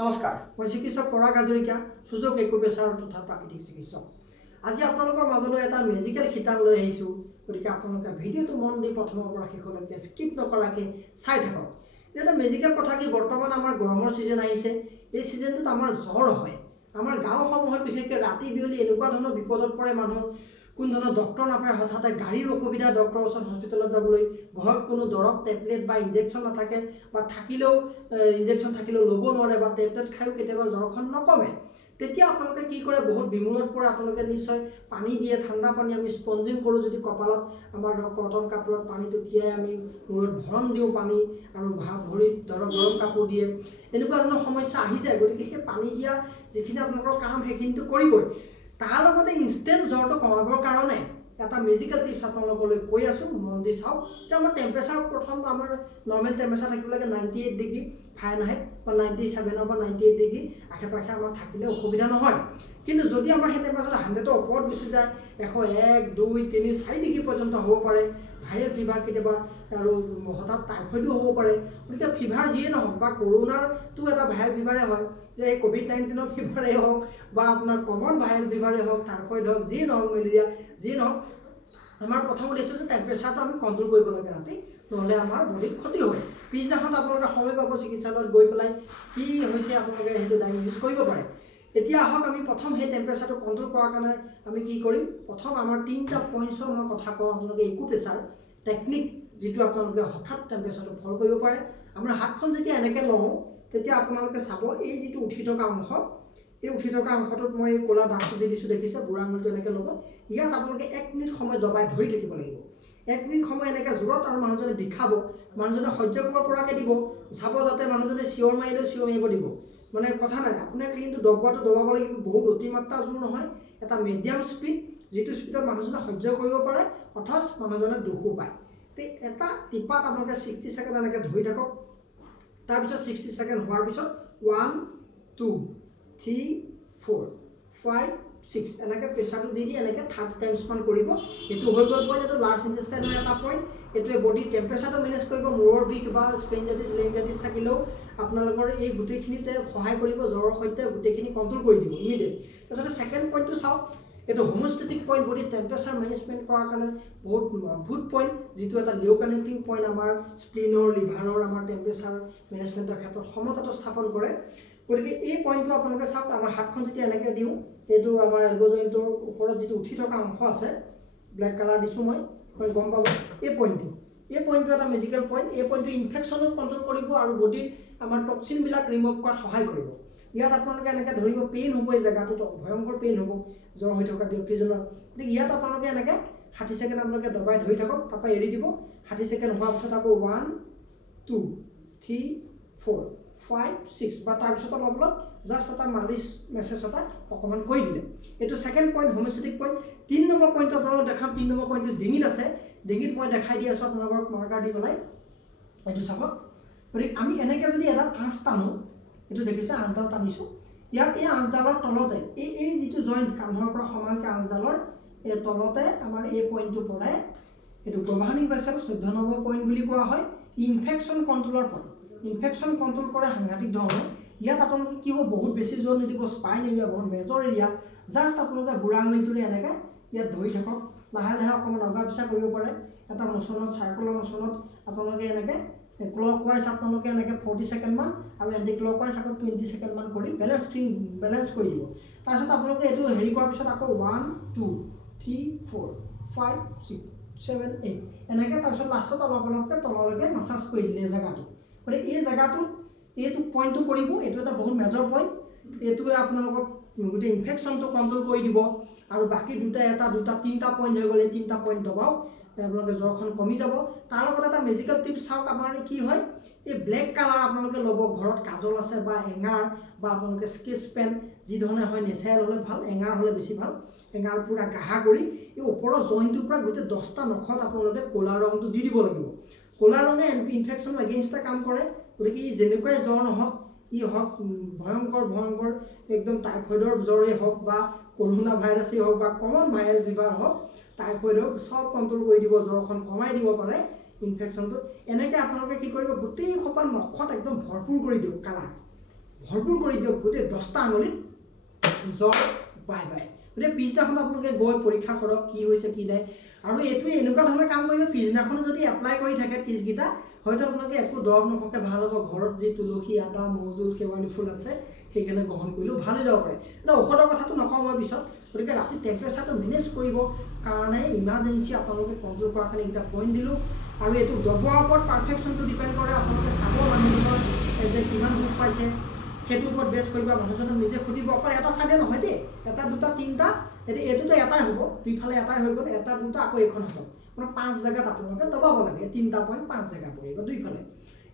নমস্কাৰ, মই চিকিৎসক পৰাগ হাজৰিকা, সুযোগ একুপ্ৰেছাৰ তথা প্ৰাকৃতিক চিকিৎসক। আজি আপোনালোকৰ মাজলৈ এটা মেজিকেল শিতান লৈ আহিছোঁ। গতিকে আপোনালোকে ভিডিঅ'টো মন দি প্ৰথমৰ পৰা শেষলৈকে স্কিপ নকৰাকৈ চাই থাকক। এটা মেজিকেল কথা কি, বৰ্তমান আমাৰ গৰমৰ ছিজন আহিছে। এই ছিজনটোত আমাৰ জ্বৰ হয়। আমাৰ গাঁওসমূহত বিশেষকৈ ৰাতি বিয়লি এনেকুৱা ধৰণৰ বিপদত পৰে মানুহ। কোন ধৰণৰ ডক্টৰ নাপায়, হঠাতে গাড়ীৰ অসুবিধা, ডক্টৰৰ ওচৰত হস্পিটেলত যাবলৈ, ঘৰত কোনো দৰৱ টেবলেট বা ইনজেকশ্যন নাথাকে, বা থাকিলেও ইনজেকশ্যন থাকিলেও ল'ব নোৱাৰে, বা টেবলেট খায়ো কেতিয়াবা জ্বৰখন নকমে। তেতিয়া আপোনালোকে কি কৰে, বহুত বিমূৰত পৰে। আপোনালোকে নিশ্চয় পানী দিয়ে, ঠাণ্ডা পানী আমি স্পঞ্জিং কৰোঁ। যদি কপালত আমাৰ ধৰক কটন কাপোৰত পানীটো তিয়াই আমি মূৰত ভৰণ দিওঁ পানী, আৰু ভৰিত ধৰক গৰম কাপোৰ দিয়ে, এনেকুৱা ধৰণৰ সমস্যা আহি যায়। গতিকে সেই পানী দিয়া যিখিনি আপোনালোকৰ কাম সেইখিনিতো কৰিবই। তাৰ লগতে ইনষ্টেণ্ট জ্বৰটো কমাবৰ কাৰণে এটা মেজিকেল টিপছ আপোনালোকলৈ কৈ আছোঁ, মন দি চাওক। যে আমাৰ টেম্পাৰেচাৰ প্ৰথম আমাৰ নৰ্মেল টেম্পাৰেচাৰ থাকিব লাগে 98 ডিগ্ৰী ফাৰেনহাইট, বা 97 বা 98 ডিগ্ৰী আশে পাশে আমাৰ থাকিলে অসুবিধা নহয়। কিন্তু যদি আমাৰ সেই টেম্পাৰেচাৰ 100ৰ ওপৰত গুচি যায়, 101, 2, 3, 4 ডিগ্ৰী পৰ্যন্ত হ'ব পাৰে। ভাইৰেল ফিভাৰ কেতিয়াবা, আৰু হঠাৎ টাইফইডো হ'ব পাৰে। গতিকে ফিভাৰ যিয়ে নহওক, বা কৰোণাৰটো এটা ভাইৰেল ফিভাৰে হয়, যে এই COVID-19ৰ ফিভাৰেই হওক, বা আপোনাৰ কমন ভাইৰেল ফিভাৰেই হওক, টাইফইড হওক, যিয়ে নহওক, মেলেৰিয়া যিয়ে নহওক, আমাৰ প্ৰথম উদ্দেশ্য যে টেম্পাৰেচাৰটো আমি কণ্ট্ৰল কৰিব লাগে ৰাতি, নহ'লে আমাৰ বডিত ক্ষতি হয়। পিছদিনাখন আপোনালোকে সময় পাব চিকিৎসালয়ত গৈ পেলাই কি হৈছে আপোনালোকে সেইটো ডায়েগন'চিছ কৰিব পাৰে। এতিয়া আহক, আমি প্ৰথম সেই টেম্পাৰেচাৰটো কণ্ট্ৰল কৰাৰ কাৰণে আমি কি কৰিম। প্ৰথম আমাৰ 3টা পইণ্টছৰ মই কথা কওঁ। আপোনালোকে একুপ্ৰেছাৰ টেকনিক, যিটো আপোনালোকে হঠাৎ টেম্পাৰেচাৰটো ফল কৰিব পাৰে। আমাৰ হাতখন যেতিয়া এনেকৈ লওঁ, তেতিয়া আপোনালোকে চাব, এই যিটো উঠি থকা অংশ, এই উঠি থকা অংশটোত মই ক'লা দাগটো দি দিছোঁ, দেখিছে? বুঢ়া আঙুলিটো এনেকৈ ল'ব। ইয়াত আপোনালোকে 1 মিনিট সময় দবাই ধৰি থাকিব লাগিব। 1 মিনিট সময় এনেকৈ জোৰত, আৰু মানুহজনে বিষাব, মানুহজনে সহ্য কৰিব পৰাকৈ দিব। চাব যাতে মানুহজনে চিঞৰ মাৰিলেও চিঞৰ মাৰিব দিব, মানে কথা নাই। আপুনি কিন্তু দবাটো দবাব লাগিব, বহুত অতিমাত্ৰা জোৰ নহয়, এটা মিডিয়াম স্পীড, যিটো স্পীডত মানুহজনে সহ্য কৰিব পাৰে, অথচ মানুহজনে দুখো পায়। এটা টিপাত আপোনালোকে 60 ছেকেণ্ড এনেকৈ ধৰি থাকক। তাৰপিছত 60 ছেকেণ্ড হোৱাৰ পিছত 1, 2, 3, 4, 5, 6 এনেকৈ প্ৰেছাৰটো দি এনেকৈ 30 টাইমছমান কৰিব। এইটো হৈ গ'ল পইণ্ট। এইটো লাৰ্জ ইণ্টেষ্টাইনৰ এটা পইণ্ট। এইটোৱে বডি টেম্পাৰেচাৰটো মেনেজ কৰিব। মূৰৰ বিষ বা স্পেইনজাইটিছ, লেঞ্জাইটিছ থাকিলেও আপোনালোকৰ এই গোটেইখিনিতে সহায় কৰিব। জ্বৰৰ সৈতে গোটেইখিনি কণ্ট্ৰল কৰি দিব ইমিডিয়েট। তাৰপিছতে ছেকেণ্ড পইণ্টটো চাওক। এইটো হোমোষ্টেটিক পইণ্ট, বডি টেম্পাৰেচাৰ মেনেজমেণ্ট কৰাৰ কাৰণে বহুত অদ্ভুত পইণ্ট, যিটো এটা লিঅ' কানেক্টিং পইণ্ট আমাৰ স্প্লিনৰ, লিভাৰৰ আমাৰ টেম্পাৰেচাৰ মেনেজমেণ্টৰ ক্ষেত্ৰত সমতাটো স্থাপন কৰে। গতিকে এই পইণ্টটো আপোনালোকে চাওক। আমাৰ হাতখন যেতিয়া এনেকৈ দিওঁ, এইটো আমাৰ এলব' জইণ্টৰ ওপৰত যিটো উঠি থকা অংশ আছে, ব্লেক কালাৰ দিছোঁ মই গম পাব। এই পইণ্টটো এটা মেজিকেল পইণ্ট। এই পইণ্টটো ইনফেকশ্যনো কণ্ট্ৰল কৰিব, আৰু বডিৰ আমাৰ টক্সিনবিলাক ৰিমুভ কৰাত সহায় কৰিব। ইয়াত আপোনালোকে এনেকৈ ধৰিব, পেইন হ'ব, এই জেগাটোত ভয়ংকৰ পেইন হ'ব জ্বৰ হৈ থকা ব্যক্তিজনৰ। গতিকে ইয়াত আপোনালোকে এনেকৈ 60 ছেকেণ্ড আপোনালোকে দবাই ধৰি থাকক, তাৰপৰা এৰি দিব। 60 ছেকেণ্ড হোৱাৰ পিছত আকৌ 1, 2, 3, 4, 5, 6 বা তাৰপিছত অলপ অলপ জাষ্ট এটা মালিচ মেছেজ এটা অকণমান কৰি দিলে। এইটো ছেকেণ্ড পইণ্ট, হোমোষ্টেটিক পইণ্ট। 3 নম্বৰ পইণ্টটো আপোনালোকক দেখাম। 3 নম্বৰ পইণ্টটো ডিঙিত আছে। ডিঙিত মই দেখাই দি আছোঁ আপোনালোকক মাৰ্কাৰ দি পেলাই। এইটো চাব। গতিকে আমি এনেকৈ যদি এডাল আঁচ টানো, এইটো দেখিছে, আঁচডাল টানিছোঁ। ইয়াৰ এই আঁচডালৰ তলতে এই যিটো জইণ্ট, কান্ধৰ পৰা সমানকৈ আঁচডালৰ এই তলতে আমাৰ এই পইণ্টটো পৰে। এইটো গভাৰ্ণিং ভেছেল 14 নম্বৰ পইণ্ট বুলি কোৱা হয়। ইনফেকশ্যন কণ্ট্ৰলৰ পইণ্ট। ইনফেকশ্যন কণ্ট্ৰল কৰে সাংঘাতিক ধৰণে। ইয়াত আপোনালোকে কি হ'ব, বহুত বেছি জোৰ নিদিব, স্পাইন এৰিয়া, বহুত মেজৰ এৰিয়া। জাষ্ট আপোনালোকে বুঢ়া আঙুলিটোৰে এনেকৈ ইয়াত ধৰি থাকক। লাহে লাহে অকণমান অগা পিছা কৰিব পাৰে। এটা মোচনত, চাৰ্কুলাৰ মোচনত আপোনালোকে এনেকৈ ক্লক ৱাইজ আপোনালোকে এনেকৈ 40 ছেকেণ্ডমান, আৰু এণ্টি ক্লক ৱাইজ আকৌ 20 ছেকেণ্ডমান কৰি বেলেঞ্চ কৰি দিব। তাৰপিছত আপোনালোকে এইটো হেৰি কৰাৰ পিছত আকৌ 1, 2, 3, 4, 5, 6, 7, 8 এনেকৈ, তাৰপিছত লাষ্টত অলপ অলপকৈ তললৈকে মাছাজ কৰি দিলে এই জেগাটো। গতিকে এই জেগাটোত এইটো পইণ্টটো কৰিব। এইটো এটা বহুত মেজৰ পইণ্ট। এইটোৱে আপোনালোকক গোটেই ইনফেকশ্যনটো কণ্ট্ৰল কৰি দিব। আৰু বাকী এটা, 3টা পইণ্ট হৈ গ'ল। এই 3টা পইণ্ট দবাওক, আপোনালোকে জ্বৰখন কমি যাব। তাৰ লগতে এটা মেজিকেল টিপছ চাওক। আমাৰ কি হয়, এই ব্লেক কালাৰ আপোনালোকে ল'ব। ঘৰত কাজল আছে, বা এঙাৰ, বা আপোনালোকে স্কেচ পেন, যি ধৰণে হয়, নেচাৰেল হ'লে ভাল, এঙাৰ হ'লে বেছি ভাল। এঙাৰ পূৰা গাঢ়া কৰি এই ওপৰৰ জইণ্টটোৰ পৰা গোটেই 10টা নখত আপোনালোকে ক'লা ৰংটো দি দিব লাগিব। ক'লা ৰঙে ইনফেকশ্যন এগেইনষ্টে কাম কৰে। গতিকে ই যেনেকুৱাই জ্বৰ নহওক, ই হওক ভয়ংকৰ একদম টাইফইডৰ জ্বৰেই হওক, বা কৰোণা ভাইৰাছেই হওক, বা কমন ভাইৰেল ফিভাৰ হওক, টাইফইড হওক, চব কণ্ট্ৰল কৰি দিব, জ্বৰখন কমাই দিব পাৰে ইনফেকশ্যনটো। এনেকৈ আপোনালোকে কি কৰিব, গোটেই সোপা নখত একদম ভৰপূৰ কৰি দিয়ক কালাৰ। ভৰপূৰ কৰি দিয়ক গোটেই 10টা আঙুলিত জ্বৰ উপায় পায় গতিকে পিছদিনাখন আপোনালোকে গৈ পৰীক্ষা কৰক কি হৈছে কি নাই আৰু এইটোৱে এনেকুৱা ধৰণে কাম কৰিব পিছদিনাখনো যদি এপ্লাই কৰি থাকে টিপছকেইটা হয়তো আপোনালোকে একো দৰৱ নোখোৱাকৈ ভাল হ'ব ঘৰত যি তুলসী আদা মৌজোল শেৱালি ফুল আছে সেইকাৰণে গ্ৰহণ কৰিলেও ভাল হৈ যাব পাৰে এতিয়া ঔষধৰ কথাটো নকওঁ মই পিছত গতিকে ৰাতি টেম্পাৰেচাৰটো মেনেজ কৰিব কাৰণে ইমাৰ্জেঞ্চি আপোনালোকে কণ্ট্ৰল কৰাৰ কাৰণে এইকেইটা পইণ্ট দিলোঁ আৰু এইটো দবৰ ওপৰত পাৰফেকশ্যনটো ডিপেণ্ড কৰে আপোনালোকে চাব মানুহজনৰ যে কিমান সুখ পাইছে সেইটোৰ ওপৰত বেছ কৰিব মানুহজনক নিজে সুধিব অকল এটা চাইডে নহয় দেই এটা দুটা তিনিটা এতিয়া এইটোতো এটাই হ'ব দুইফালে এটাই হৈ গ'ল এটা দুটা আকৌ এইখন হাতত মানে 5 জেগাত আপোনালোকে দবাব লাগে 3টা পইণ্ট 5 জেগা পৰিব দুইফালে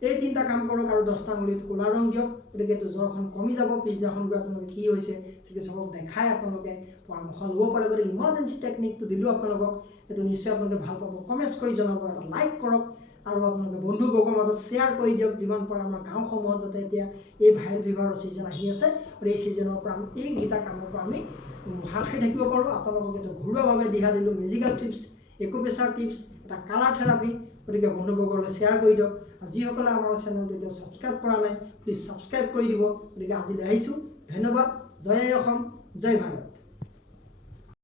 এই 3টা কাম কৰক আৰু 10টা আঙুলিত ক'লা ৰং দিয়ক গতিকে এইটো জ্বৰখন কমি যাব পিছদিনাখন গৈ আপোনালোকে কি হৈছে চিকিৎসকক দেখাই আপোনালোকে পৰামৰ্শ ল'ব পাৰে গতিকে ইমাৰ্জেঞ্চি টেকনিকটো দিলোঁ আপোনালোকক এইটো নিশ্চয় আপোনালোকে ভাল পাব কমেণ্টছ কৰি জনাব এটা লাইক কৰক আৰু আপোনালোকে বন্ধুবৰ্গৰ মাজত শ্বেয়াৰ কৰি দিয়ক যিমান পাৰে আমাৰ গাঁওসমূহত যাতে এতিয়া এই ভাইৰেল ফিভাৰৰ ছিজন আহি আছে আৰু এই ছিজনৰ পৰা আমি এইকেইটা কামৰ পৰা আমি হাত সাৰি থাকিব পাৰোঁ আপোনালোকক এইটো ঘৰুৱাভাৱে দিহা দিলোঁ মেজিকেল টিপছ একুপ্ৰেছাৰ টিপছ এটা কালাৰ থেৰাপি গতিকে বন্ধুবৰ্গলৈ শ্বেয়াৰ কৰি দিয়ক আৰু যিসকলে আমাৰ চেনেলটো এতিয়া ছাবস্ক্ৰাইব কৰা নাই প্লিজ ছাবস্ক্ৰাইব কৰি দিব গতিকে আজিলৈ আহিছোঁ ধন্যবাদ জয় অসম জয় ভাৰত।